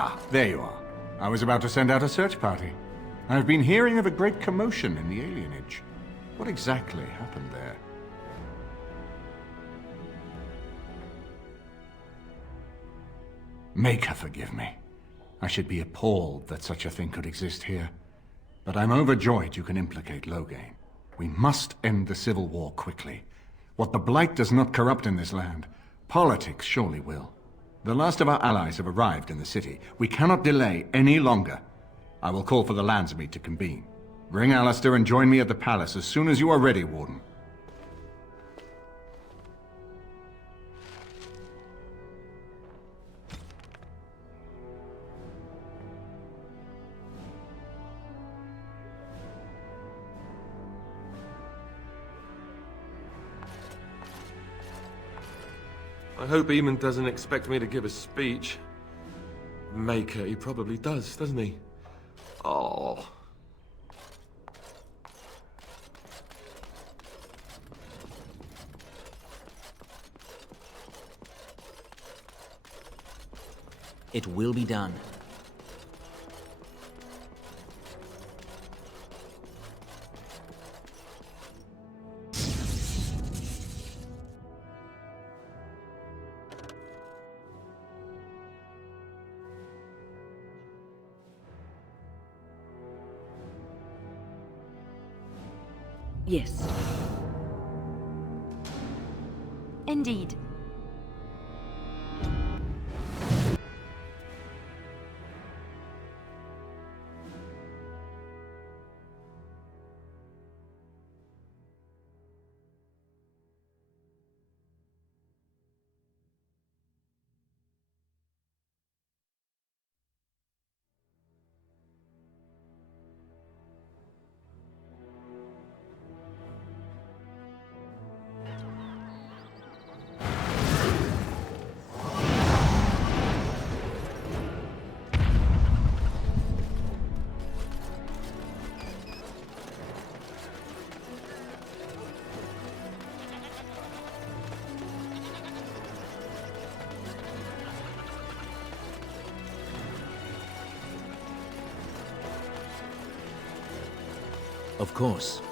Ah, there you are. I was about to send out a search party. I've been hearing of a great commotion in the alienage. What exactly happened there? Make her forgive me. I should be appalled that such a thing could exist here. But I'm overjoyed you can implicate Loghain. We must end the civil war quickly. What the Blight does not corrupt in this land, politics surely will. The last of our allies have arrived in the city. We cannot delay any longer. I will call for the Landsmeet to convene. Bring Alistair and join me at the palace as soon as you are ready, Warden. I hope Eamon doesn't expect me to give a speech. Maker, he probably does, doesn't he? Oh. It will be done. Yes. Indeed. Of course.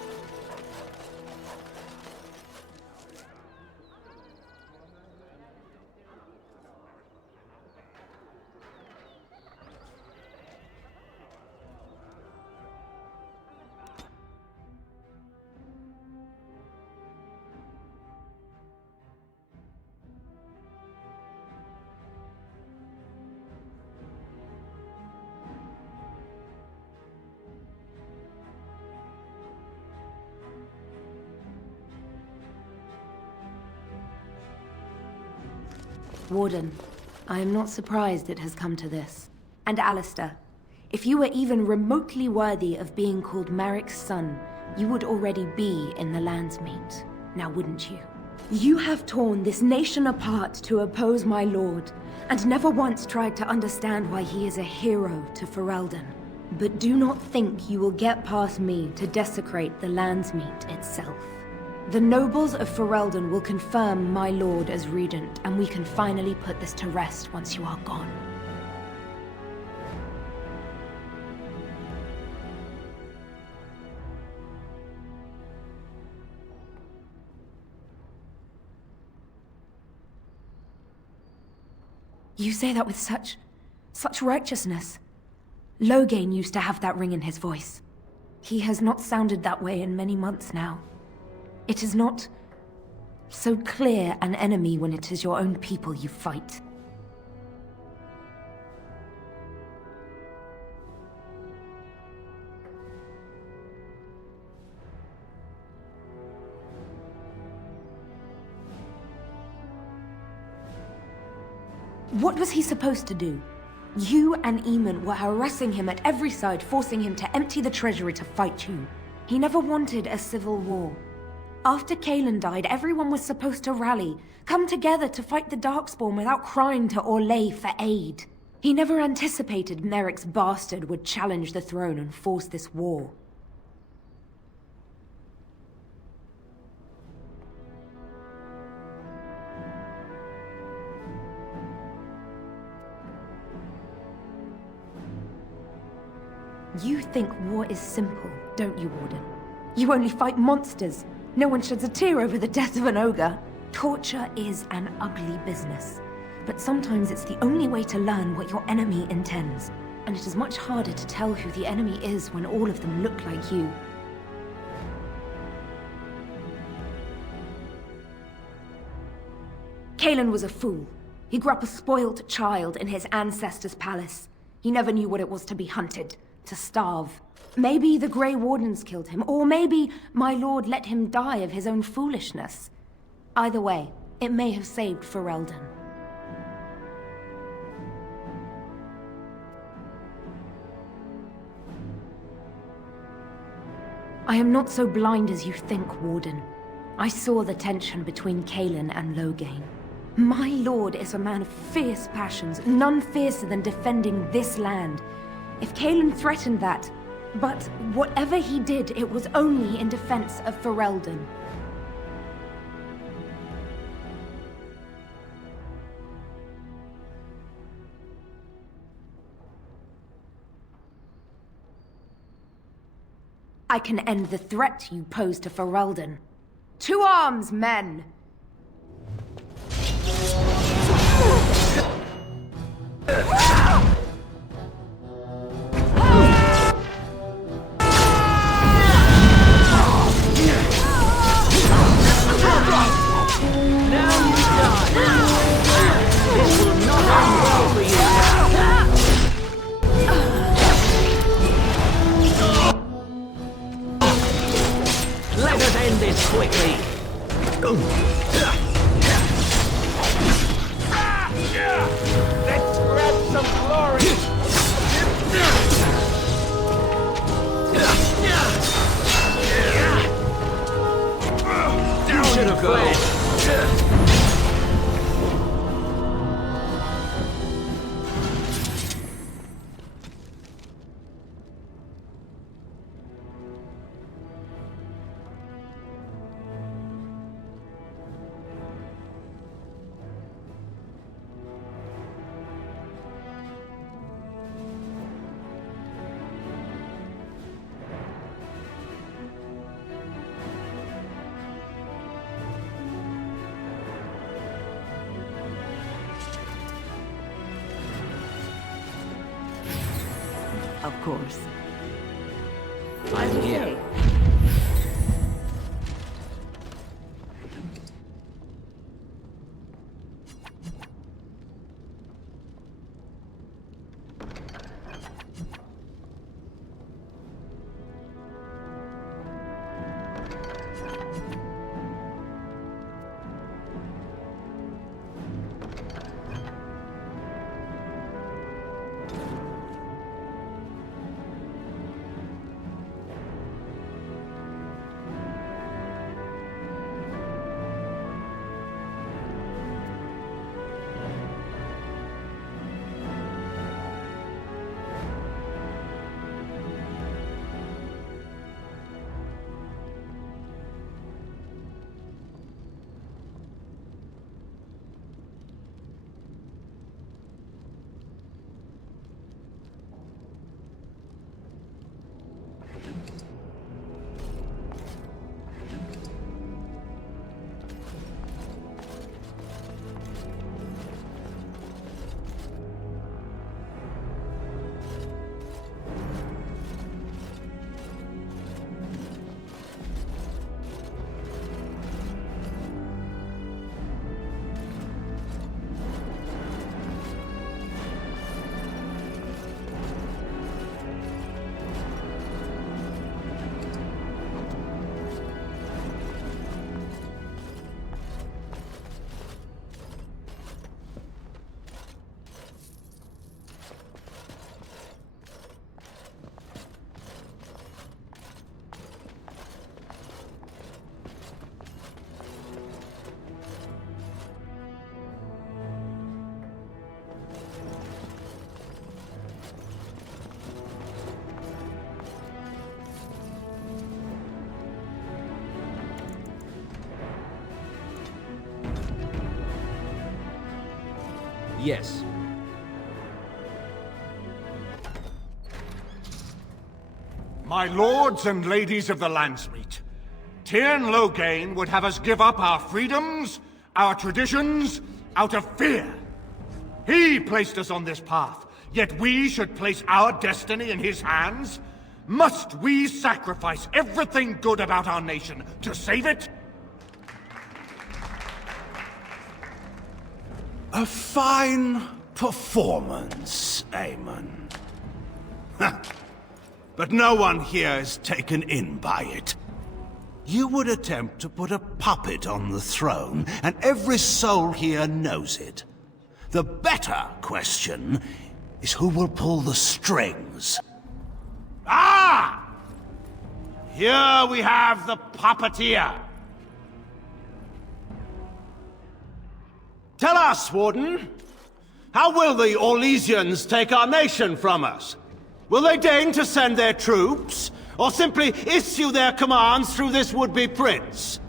Warden, I am not surprised it has come to this. And Alistair, if you were even remotely worthy of being called Marik's son, you would already be in the Landsmeet, now wouldn't you? You have torn this nation apart to oppose my lord, and never once tried to understand why he is a hero to Ferelden. But do not think you will get past me to desecrate the Landsmeet itself. The nobles of Ferelden will confirm my lord as regent, and we can finally put this to rest once you are gone. You say that with such righteousness. Loghain used to have that ring in his voice. He has not sounded that way in many months now. It is not so clear an enemy when it is your own people you fight. What was he supposed to do? You and Eamon were harassing him at every side, forcing him to empty the treasury to fight you. He never wanted a civil war. After Kaelin died, everyone was supposed to rally, come together to fight the Darkspawn without crying to Orlais for aid. He never anticipated Merrick's bastard would challenge the throne and force this war. think war is simple, don't you, Warden? You only fight monsters. No one sheds a tear over the death of an ogre. Torture is an ugly business. But sometimes it's the only way to learn what your enemy intends. And it is much harder to tell who the enemy is when all of them look like you. Kalen was a fool. He grew up a spoilt child in his ancestors' palace. He never knew what it was to be hunted, to starve. Maybe the Grey Wardens killed him, or maybe my lord let him die of his own foolishness. Either way, it may have saved Ferelden. I am not so blind as you think, Warden. I saw the tension between Kalen and Loghain. My lord is a man of fierce passions, none fiercer than defending this land. If Kalen threatened that, but whatever he did, it was only in defense of Ferelden. I can end the threat you pose to Ferelden. To arms, men! Let us end this quickly! Let's grab some glory! You should have fled! Of course. I'm here. Yes. My lords and ladies of the Landsmeet, Tyrn Loghain would have us give up our freedoms, our traditions, out of fear. He placed us on this path, yet we should place our destiny in his hands? Must we sacrifice everything good about our nation to save it? A fine performance, Aemon. But no one here is taken in by it. You would attempt to put a puppet on the throne, and every soul here knows it. The better question is who will pull the strings. Ah! Here we have the puppeteer. Tell us, Warden, how will the Orlesians take our nation from us? Will they deign to send their troops, or simply issue their commands through this would-be prince?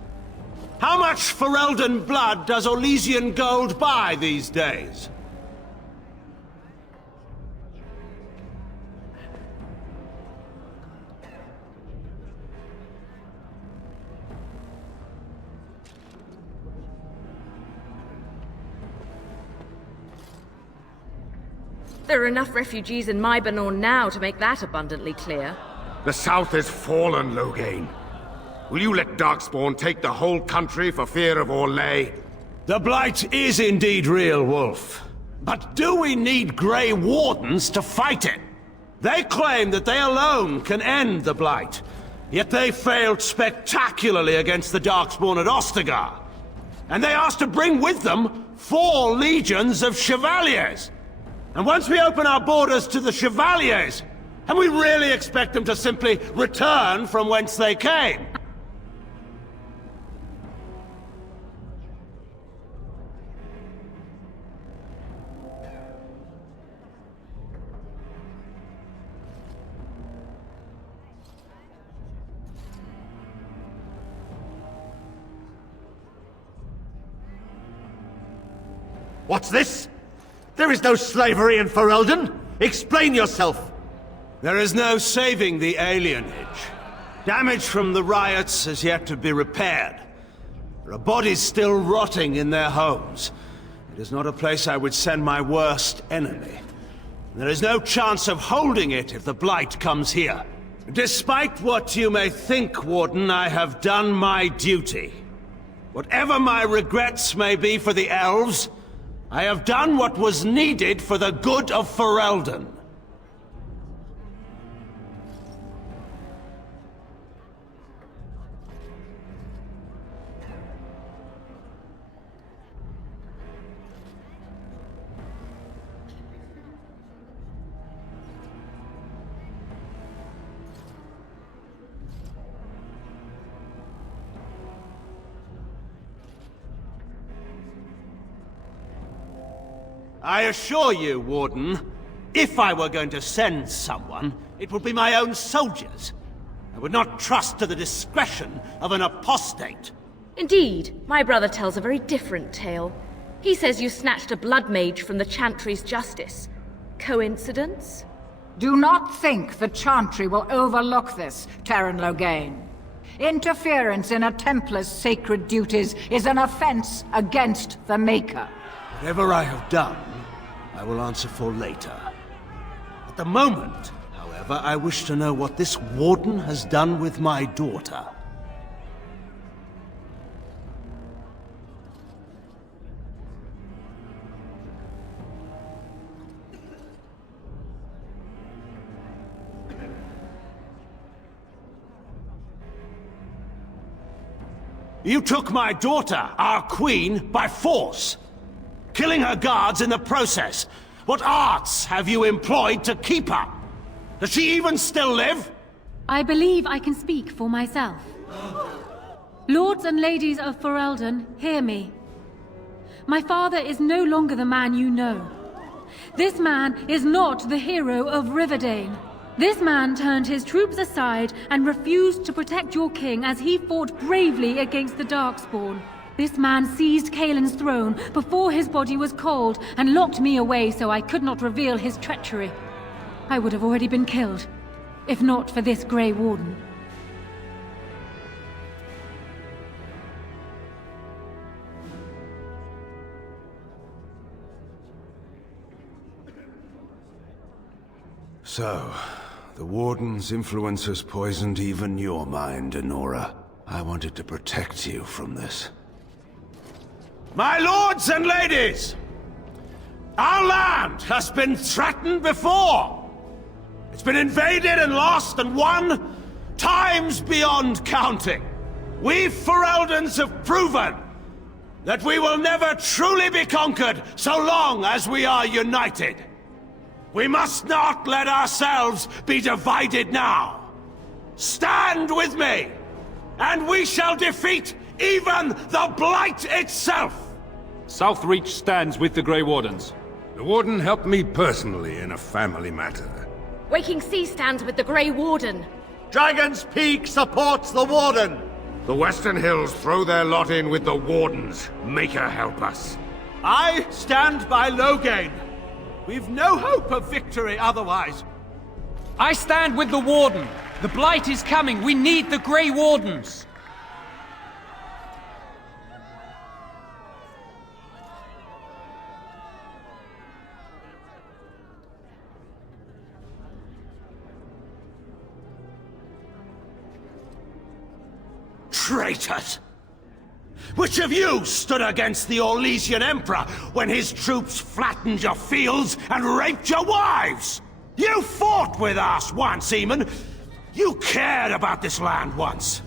How much Ferelden blood does Orlesian gold buy these days? There are enough refugees in Mybanor now to make that abundantly clear. The South is fallen, Loghain. Will you let Darkspawn take the whole country for fear of Orlais? The Blight is indeed real, Wolf. But do we need Grey Wardens to fight it? They claim that they alone can end the Blight, yet they failed spectacularly against the Darkspawn at Ostagar. And they asked to bring with them 4 legions of Chevaliers. And once we open our borders to the Chevaliers, and we really expect them to simply return from whence they came? What's this? There is no slavery in Ferelden! Explain yourself! There is no saving the alienage. Damage from the riots has yet to be repaired. There are bodies still rotting in their homes. It is not a place I would send my worst enemy. There is no chance of holding it if the Blight comes here. Despite what you may think, Warden, I have done my duty. Whatever my regrets may be for the elves, I have done what was needed for the good of Ferelden. I assure you, Warden, if I were going to send someone, it would be my own soldiers. I would not trust to the discretion of an apostate. Indeed, my brother tells a very different tale. He says you snatched a blood mage from the Chantry's justice. Coincidence? Do not think the Chantry will overlook this, Tyrn Loghain. Interference in a Templar's sacred duties is an offense against the Maker. Whatever I have done, I will answer for later. At the moment, however, I wish to know what this Warden has done with my daughter. You took my daughter, our queen, by force, killing her guards in the process. What arts have you employed to keep her? Does she even still live? I believe I can speak for myself. Lords and ladies of Ferelden, hear me. My father is no longer the man you know. This man is not the hero of Riverdane. This man turned his troops aside and refused to protect your king as he fought bravely against the Darkspawn. This man seized Kaelin's throne before his body was cold and locked me away so I could not reveal his treachery. I would have already been killed. if not for this Grey Warden. So, the Warden's influence has poisoned even your mind, Enora. I wanted to protect you from this. My lords and ladies! Our land has been threatened before! It's been invaded and lost and won times beyond counting. We Fereldans have proven that we will never truly be conquered so long as we are united. We must not let ourselves be divided now. Stand with me, and we shall defeat even the Blight itself! Southreach stands with the Grey Wardens. The Warden helped me personally in a family matter. Waking Sea stands with the Grey Warden. Dragon's Peak supports the Warden! The Western Hills throw their lot in with the Wardens. Make her help us. I stand by Loghain. We've no hope of victory otherwise. I stand with the Warden. The Blight is coming. We need the Grey Wardens. Traitors! Which of you stood against the Orlesian Emperor when his troops flattened your fields and raped your wives? You fought with us once, Eamon. You cared about this land once.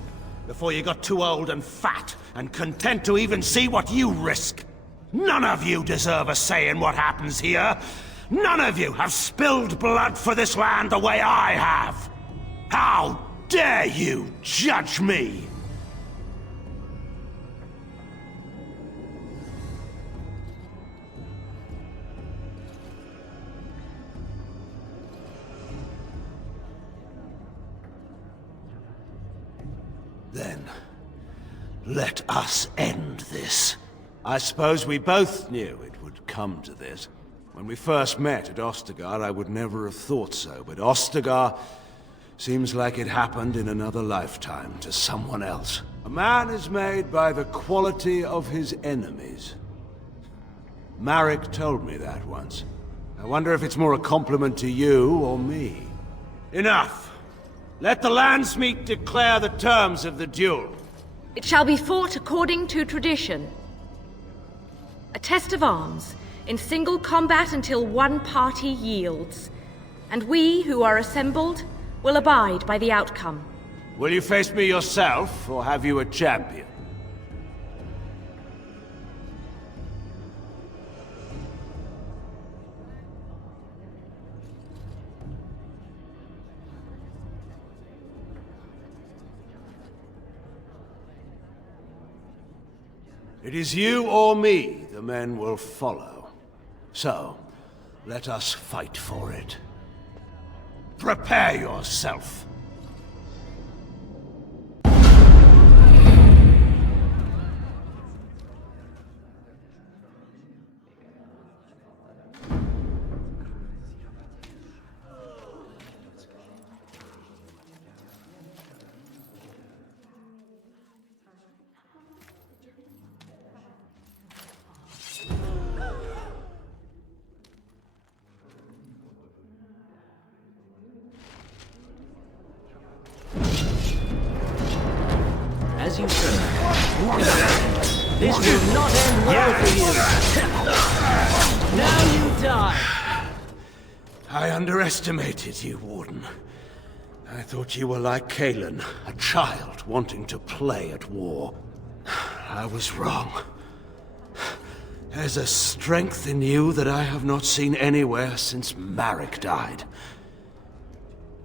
Before you got too old and fat and content to even see what you risk. None of you deserve a say in what happens here. None of you have spilled blood for this land the way I have. How dare you judge me? Then, let us end this. I suppose we both knew it would come to this. When we first met at Ostagar, I would never have thought so, but Ostagar seems like it happened in another lifetime to someone else. A man is made by the quality of his enemies. Marek told me that once. I wonder if it's more a compliment to you or me. Enough! Let the Landsmeet declare the terms of the duel. It shall be fought according to tradition. A test of arms, in single combat until one party yields. And we, who are assembled, will abide by the outcome. Will you face me yourself, or have you a champion? It is you or me the men will follow. So, let us fight for it. Prepare yourself. As you say. This will not end well for you. Now you die. I underestimated you, Warden. I thought you were like Kalen, a child wanting to play at war. I was wrong. There's a strength in you that I have not seen anywhere since Marek died.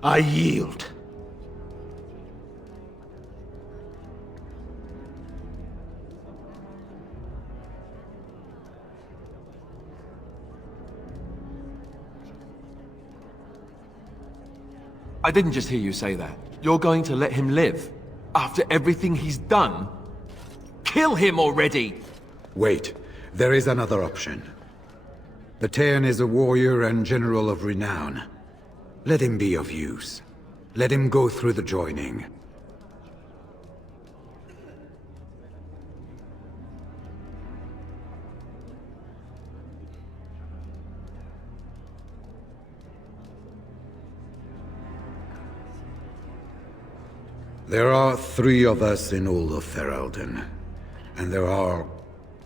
I yield. I didn't just hear you say that. You're going to let him live? After everything he's done? Kill him already! Wait. There is another option. The Teyrn is a warrior and general of renown. Let him be of use. Let him go through the joining. There are 3 of us in all of Ferelden, and there are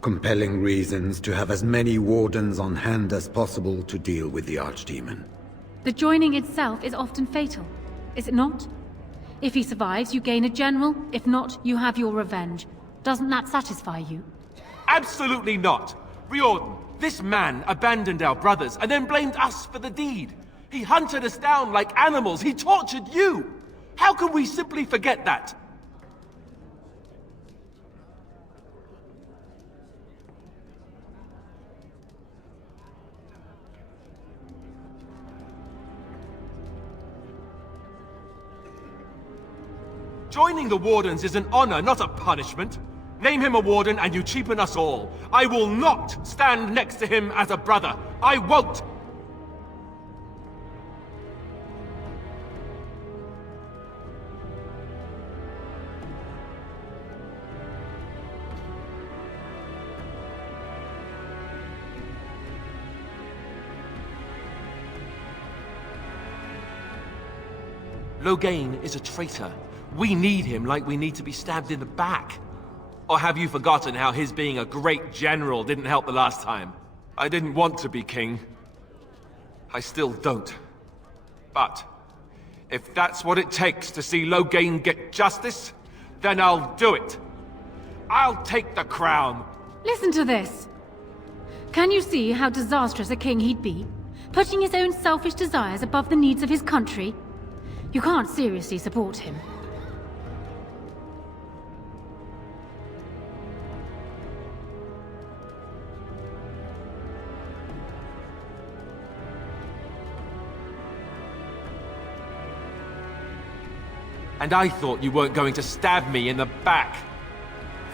compelling reasons to have as many wardens on hand as possible to deal with the Archdemon. The joining itself is often fatal, is it not? If he survives, you gain a general. If not, you have your revenge. Doesn't that satisfy you? Absolutely not! Riordan, this man abandoned our brothers and then blamed us for the deed. He hunted us down like animals. He tortured you! How can we simply forget that? Joining the Wardens is an honor, not a punishment. Name him a Warden and you cheapen us all. I will not stand next to him as a brother. I won't! Loghain is a traitor. We need him like we need to be stabbed in the back. Or have you forgotten how his being a great general didn't help the last time? I didn't want to be king. I still don't. But if that's what it takes to see Loghain get justice, then I'll do it. I'll take the crown. Listen to this. Can you see how disastrous a king he'd be? Putting his own selfish desires above the needs of his country? You can't seriously support him. And I thought you weren't going to stab me in the back.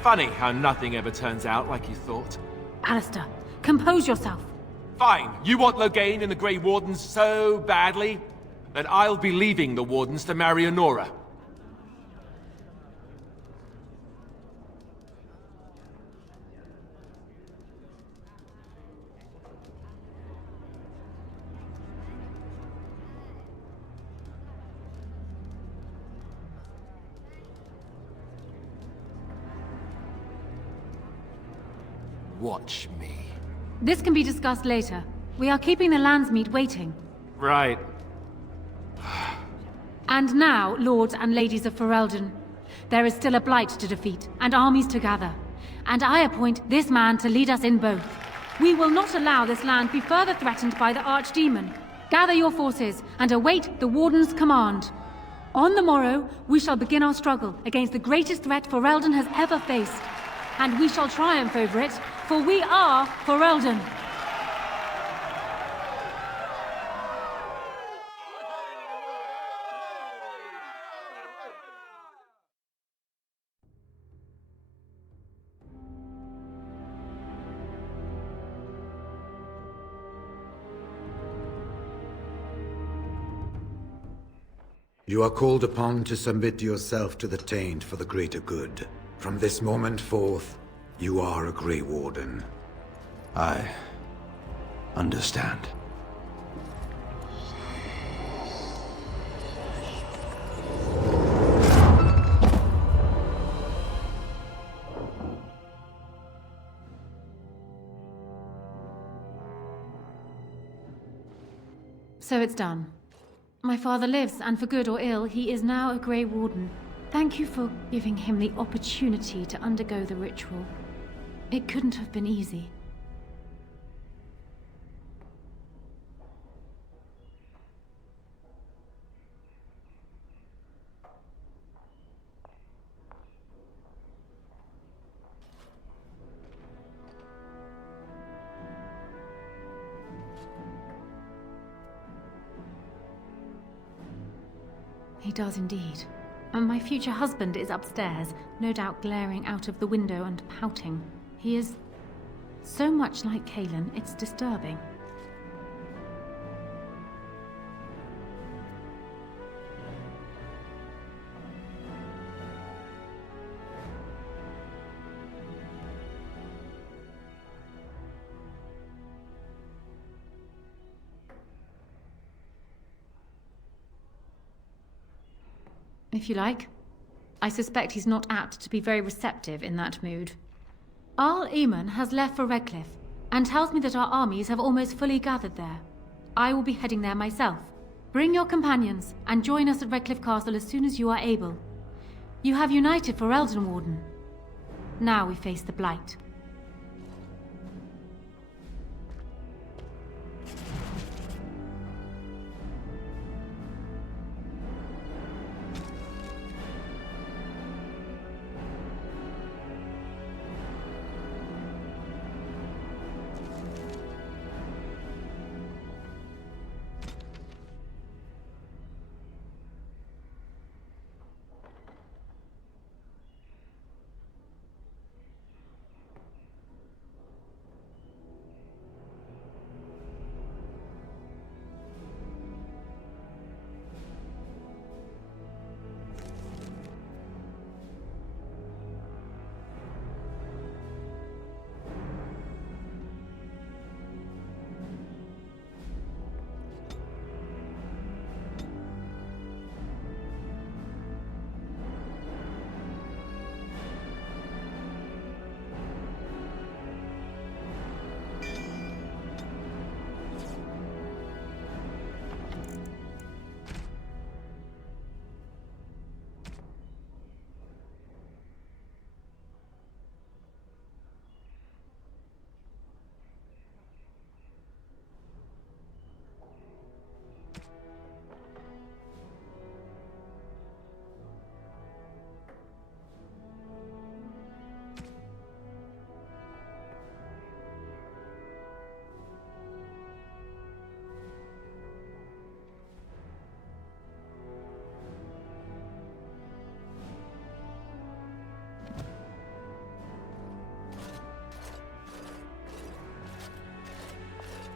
Funny how nothing ever turns out like you thought. Alistair, compose yourself. Fine, you want Loghain and the Grey Wardens so badly? Then I'll be leaving the Wardens to marry Honora. Watch me. This can be discussed later. We are keeping the Landsmeet waiting. Right. And now, lords and ladies of Ferelden, there is still a blight to defeat, and armies to gather. And I appoint this man to lead us in both. We will not allow this land be further threatened by the Archdemon. Gather your forces, and await the Warden's command. On the morrow, we shall begin our struggle against the greatest threat Ferelden has ever faced. And we shall triumph over it, for we are Ferelden. You are called upon to submit yourself to the Taint for the greater good. From this moment forth, you are a Grey Warden. I understand. So it's done. My father lives, and for good or ill, he is now a Grey Warden. Thank you for giving him the opportunity to undergo the ritual. It couldn't have been easy. He does indeed. And my future husband is upstairs, no doubt glaring out of the window and pouting. He is so much like Cailan, it's disturbing. if you like. I suspect he's not apt to be very receptive in that mood. Arl Eamon has left for Redcliffe, and tells me that our armies have almost fully gathered there. I will be heading there myself. Bring your companions, and join us at Redcliffe Castle as soon as you are able. You have united for Eldenwarden. Now we face the Blight.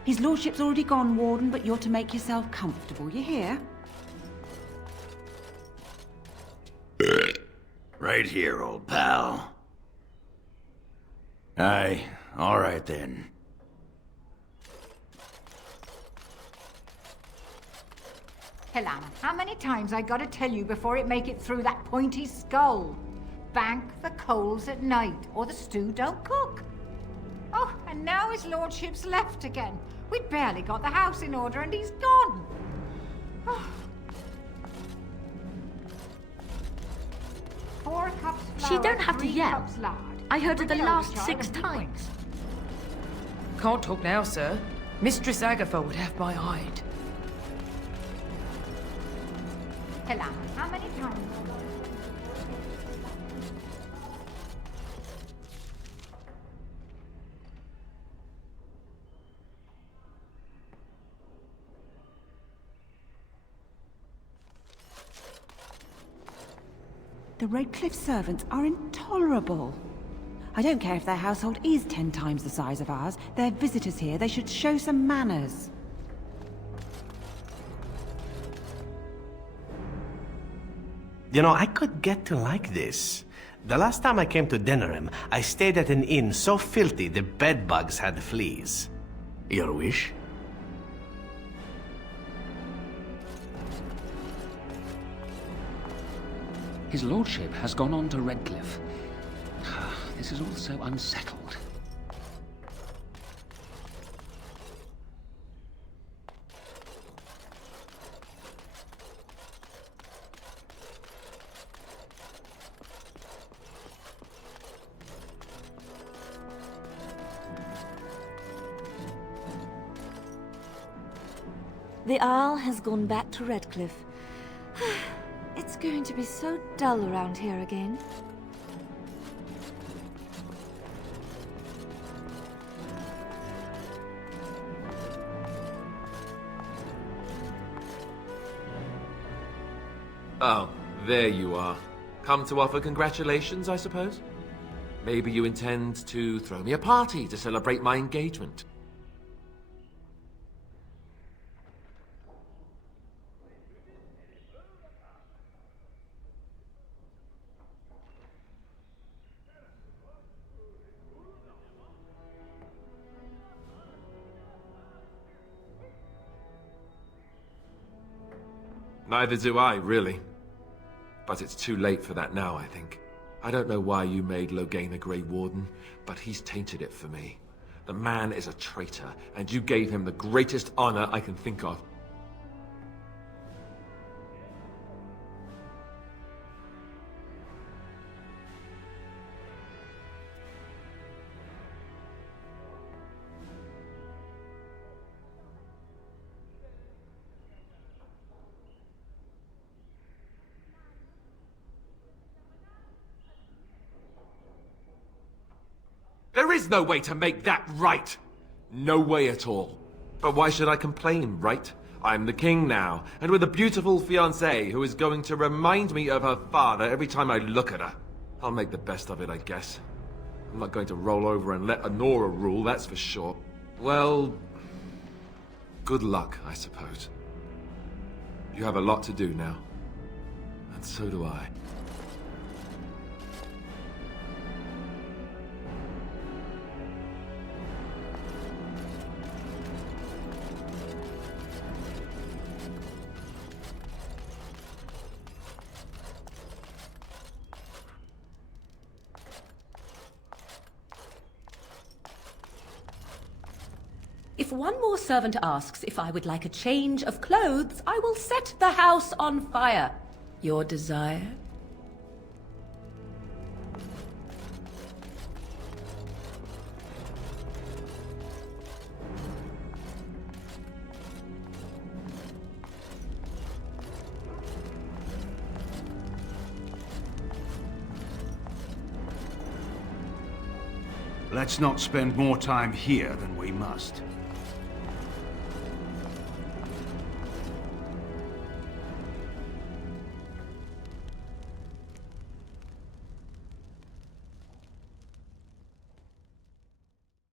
His lordship's already gone, Warden, but you're to make yourself comfortable. You hear? Right here, old pal. Aye, all right then. Helena, how many times I gotta tell you before it make it through that pointy skull? Bank the coals at night, or the stew don't cook. Oh, and now his lordship's left again. We'd barely got the house in order and he's gone. Oh. 4 cups flour, She don't have to 3 yell. cups lard. I heard it the Bring over, last child, 6 and be times. Can't talk now, sir. Mistress Agatha would have my hide. Helena, how many times? The Redcliffe servants are intolerable. I don't care if their household is 10 times the size of ours. They're visitors here. They should show some manners. You know, I could get to like this. The last time I came to Denerim, I stayed at an inn so filthy the bedbugs had fleas. Your wish? His lordship has gone on to Redcliffe. This is all so unsettled. The Arl has gone back to Redcliffe. It's going to be so dull around here again. Oh, there you are. Come to offer congratulations, I suppose? Maybe you intend to throw me a party to celebrate my engagement. Neither do I, really. But it's too late for that now, I think. I don't know why you made Loghain a Grey Warden, but he's tainted it for me. The man is a traitor, and you gave him the greatest honor I can think of. There is no way to make that right! No way at all. But why should I complain, right? I'm the king now, and with a beautiful fiancée who is going to remind me of her father every time I look at her. I'll make the best of it, I guess. I'm not going to roll over and let Honora rule, that's for sure. Well, good luck, I suppose. You have a lot to do now. And so do I. If one more servant asks if I would like a change of clothes, I will set the house on fire. Your desire? Let's not spend more time here than we must.